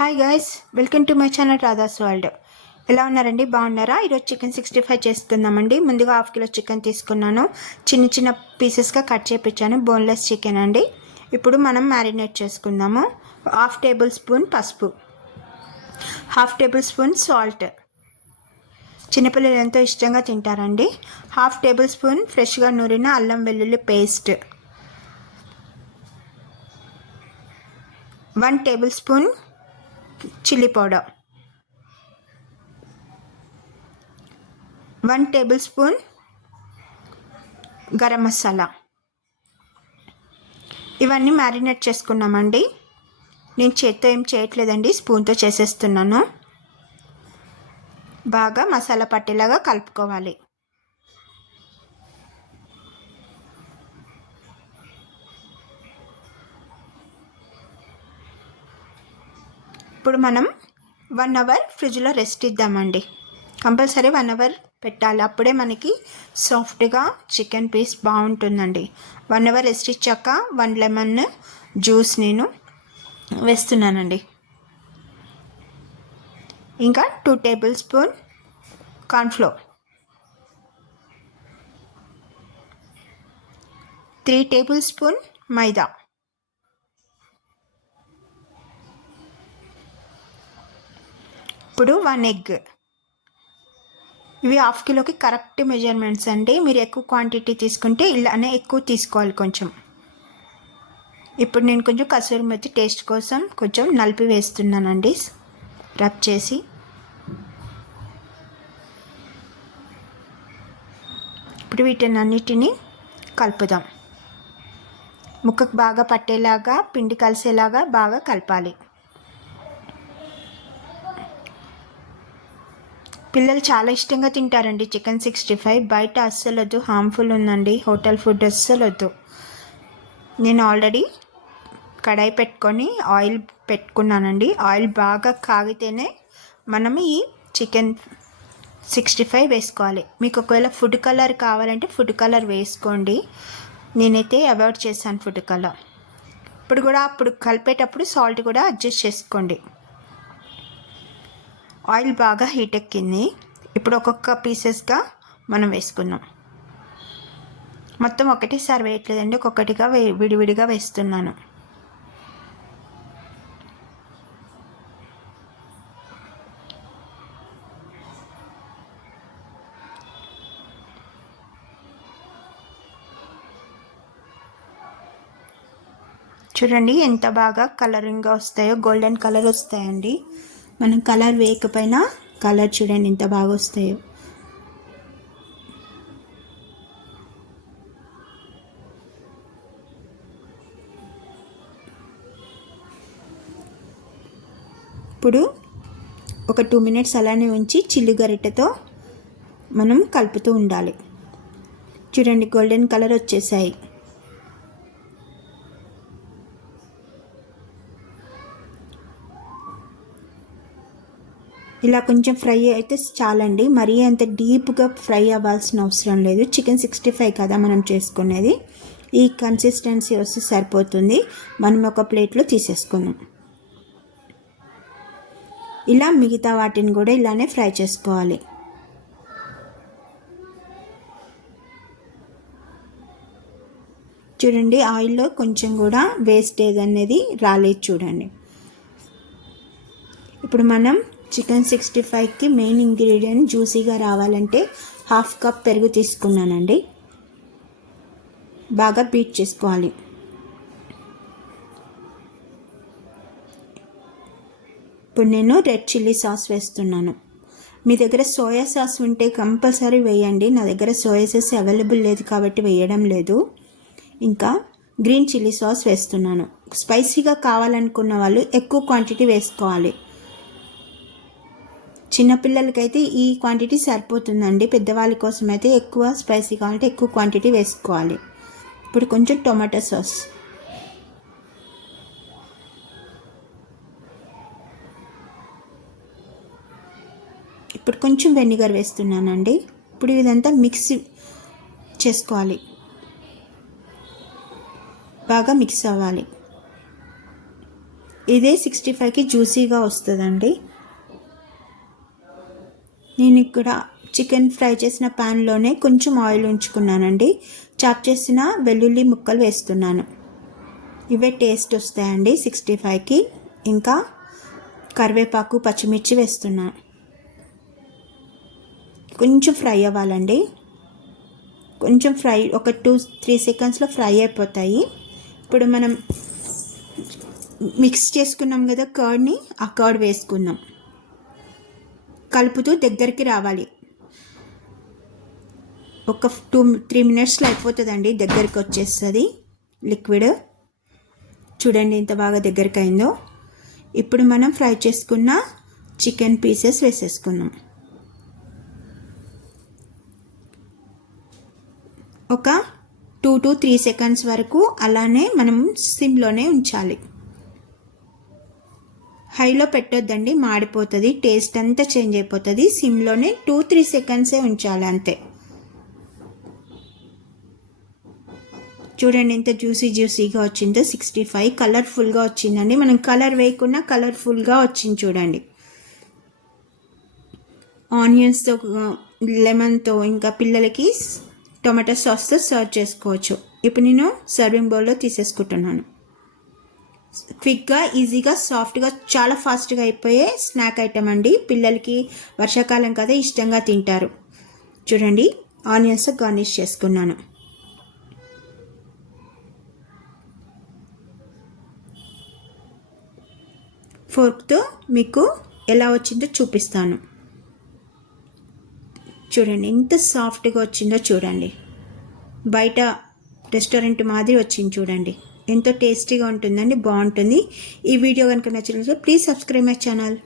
Hi guys, welcome to my channel Radha's world. ఎలా ఉన్నారండి? బాగున్నారా? ఈరోజు చికెన్ 65 చేసుకుందామండి. ముందుగా హాఫ్ కిలో చికెన్ తీసుకున్నాను. చిన్న చిన్న పీసెస్గా కట్ చేయించాను. బోన్లెస్ చికెన్ అండి. ఇప్పుడు మనం మ్యారినేట్ చేసుకుందాము. హాఫ్ టేబుల్ స్పూన్ పసుపు, హాఫ్ టేబుల్ స్పూన్ సాల్ట్. చిన్నపిల్లలు ఎంతో ఇష్టంగా తింటారండి. హాఫ్ టేబుల్ స్పూన్ ఫ్రెష్గా నూరిన అల్లం వెల్లుల్లి paste, 1 tablespoon chilli powder, 1 tablespoon garam masala. ఇవన్నీ మ్యారినేట్ చేసుకున్నామండి. నేను చేత్తో ఏం చేయట్లేదండి, స్పూన్తో చేసేస్తున్నాను. బాగా మసాలా పట్టేలాగా కలుపుకోవాలి. ఇప్పుడు మనం 1 అవర్ ఫ్రిడ్జ్లో రెస్ట్ ఇద్దామండి. కంపల్సరీ 1 అవర్ పెట్టాలి, అప్పుడే మనకి సాఫ్ట్గా చికెన్ పీస్ బాగుంటుందండి. 1 అవర్ రెస్ట్ ఇచ్చాక 1 లెమన్ జ్యూస్ నేను వేస్తున్నానండి. ఇంకా 2 tablespoon cornflour, 3 tablespoon maida, ఇప్పుడు 1 ఎగ్. ఇవి హాఫ్ కిలోకి కరెక్ట్ మెజర్మెంట్స్ అండి. మీరు ఎక్కువ క్వాంటిటీ తీసుకుంటే ఇలానే ఎక్కువ తీసుకోవాలి కొంచెం. ఇప్పుడు నేను కొంచెం కసూరి మెతి టేస్ట్ కోసం కొంచెం నలిపి వేస్తున్నానండి, రబ్ చేసి. ఇప్పుడు వీటన్నిటిని కలుపుదాం. ముక్కకు బాగా పట్టేలాగా, పిండి కలిసేలాగా బాగా కలపాలి. పిల్లలు చాలా ఇష్టంగా తింటారండి చికెన్ 65. బయట అస్సలు వద్దు, హార్మ్ఫుల్ ఉందండి. హోటల్ ఫుడ్ అస్సలు వద్దు. నేను ఆల్రెడీ కడాయి పెట్టుకొని ఆయిల్ పెట్టుకున్నానండి. ఆయిల్ బాగా కాగితేనే మనం ఈ చికెన్ 65 వేసుకోవాలి. మీకు ఒకవేళ ఫుడ్ కలర్ కావాలంటే ఫుడ్ కలర్ వేసుకోండి. నేనైతే అవాయిడ్ చేశాను ఫుడ్ కలర్. ఇప్పుడు కలిపేటప్పుడు సాల్ట్ కూడా అడ్జస్ట్ చేసుకోండి. ఆయిల్ బాగా హీట్ ఎక్కింది. ఇప్పుడు ఒక్కొక్క పీసెస్గా మనం వేసుకుందాం. మొత్తం ఒకటేసారి వేయట్లేదండి, ఒక్కొక్కటిగా విడివిడిగా వేస్తున్నాను. చూడండి ఎంత బాగా కలరింగ్గా వస్తాయో, గోల్డెన్ కలర్ వస్తాయండి. మనం కలర్ వేయకపోయినా కలర్ చూడండి ఎంత బాగా వస్తాయో. ఇప్పుడు ఒక 2 మినిట్స్ అలానే ఉంచి చిల్లి గరిటెతో మనం కలుపుతూ ఉండాలి. చూడండి గోల్డెన్ కలర్ వచ్చేసాయి. ఇలా కొంచెం ఫ్రై అయితే చాలండి, మరీ అంత డీప్గా ఫ్రై అవ్వాల్సిన అవసరం లేదు. చికెన్ 65 కదా మనం చేసుకునేది. ఈ కన్సిస్టెన్సీ వస్తే సరిపోతుంది. మనం ఒక ప్లేట్లో తీసేసుకున్నాం. ఇలా మిగతా వాటిని కూడా ఇలానే ఫ్రై చేసుకోవాలి. చూడండి ఆయిల్లో కొంచెం కూడా వేస్టేజ్ అనేది రాలేదు చూడండి. ఇప్పుడు మనం చికెన్ 65కి మెయిన్ ఇంగ్రీడియంట్ జ్యూసీగా రావాలంటే 1/2 కప్ పెరుగు తీసుకున్నానండి. బాగా బీట్ చేసుకోవాలి. ఇప్పుడు నేను రెడ్ చిల్లీ సాస్ వేస్తున్నాను. మీ దగ్గర సోయా సాస్ ఉంటే కంపల్సరీ వేయండి. నా దగ్గర సోయా సాస్ అవైలబుల్ లేదు కాబట్టి వేయడం లేదు. ఇంకా గ్రీన్ చిల్లీ సాస్ వేస్తున్నాను. స్పైసీగా కావాలనుకున్న వాళ్ళు ఎక్కువ క్వాంటిటీ వేసుకోవాలి. చిన్నపిల్లలకైతే ఈ క్వాంటిటీ సరిపోతుందండి. పెద్దవాళ్ళ కోసం అయితే ఎక్కువ స్పైసీ కావాలంటే ఎక్కువ క్వాంటిటీ వేసుకోవాలి. ఇప్పుడు కొంచెం టొమాటో సాస్, ఇప్పుడు కొంచెం వెనిగర్ వేస్తున్నానండి. ఇప్పుడు ఇదంతా మిక్స్ చేసుకోవాలి, బాగా మిక్స్ అవ్వాలి. ఇదే 65కి జ్యూసీగా వస్తుందండి. నేను ఇక్కడ చికెన్ ఫ్రై చేసిన ప్యాన్లోనే కొంచెం ఆయిల్ ఉంచుకున్నానండి. చాప్ చేసిన వెల్లుల్లి ముక్కలు వేస్తున్నాను. ఇవే టేస్ట్ వస్తాయండి 65కి. ఇంకా కరివేపాకు, పచ్చిమిర్చి వేస్తున్నాను. కొంచెం ఫ్రై అవ్వాలండి. కొంచెం ఫ్రై ఒక 2-3 సెకండ్స్లో ఫ్రై అయిపోతాయి. ఇప్పుడు మనం మిక్స్ చేసుకున్నాం కదా కర్డ్ని, ఆ కర్డ్ వేసుకుందాం. కలుపుతూ దగ్గరికి రావాలి. ఒక 2-3 మినిట్స్లో అయిపోతుందండి, దగ్గరికి వచ్చేస్తుంది లిక్విడ్. చూడండి ఎంత బాగా దగ్గరికి అయిందో. ఇప్పుడు మనం ఫ్రై చేసుకున్న చికెన్ పీసెస్ వేసేసుకున్నాం. ఒక 2-3 సెకండ్స్ వరకు అలానే మనం సిమ్లోనే ఉంచాలి. హైలో పెట్టొద్దండి, మాడిపోతుంది, టేస్ట్ అంతా చేంజ్ అయిపోతుంది. సిమ్లోనే 2-3 సెకండ్సే ఉంచాలి అంతే. చూడండి ఎంత జ్యూసీగా వచ్చిందో. 65 కలర్ఫుల్గా వచ్చిందండి. మనం కలర్ వేయకుండా కలర్ఫుల్గా వచ్చింది చూడండి. ఆనియన్స్తో, లెమన్తో, ఇంకా పిల్లలకి టొమాటో సాస్తో సర్వ్ చేసుకోవచ్చు. ఇప్పుడు నేను సర్వింగ్ బౌల్లో తీసేసుకుంటున్నాను. క్విక్గా, ఈజీగా, సాఫ్ట్గా, చాలా ఫాస్ట్గా అయిపోయే స్నాక్ ఐటమ్ అండి. పిల్లలకి వర్షాకాలం కదా ఇష్టంగా తింటారు. చూడండి ఆనియన్స్ గార్నిష్ చేసుకున్నాను. ఫోర్క్తో మీకు ఎలా వచ్చిందో చూపిస్తాను. చూడండి ఎంత సాఫ్ట్గా వచ్చిందో చూడండి. బయట రెస్టారెంట్ మాదిరి వచ్చింది చూడండి. ఎంతో టేస్టీగా ఉంటుందండి, బాగుంటుంది. ఈ వీడియో కనుక నచ్చినట్లయితే ప్లీజ్ సబ్స్క్రైబ్ మై ఛానల్.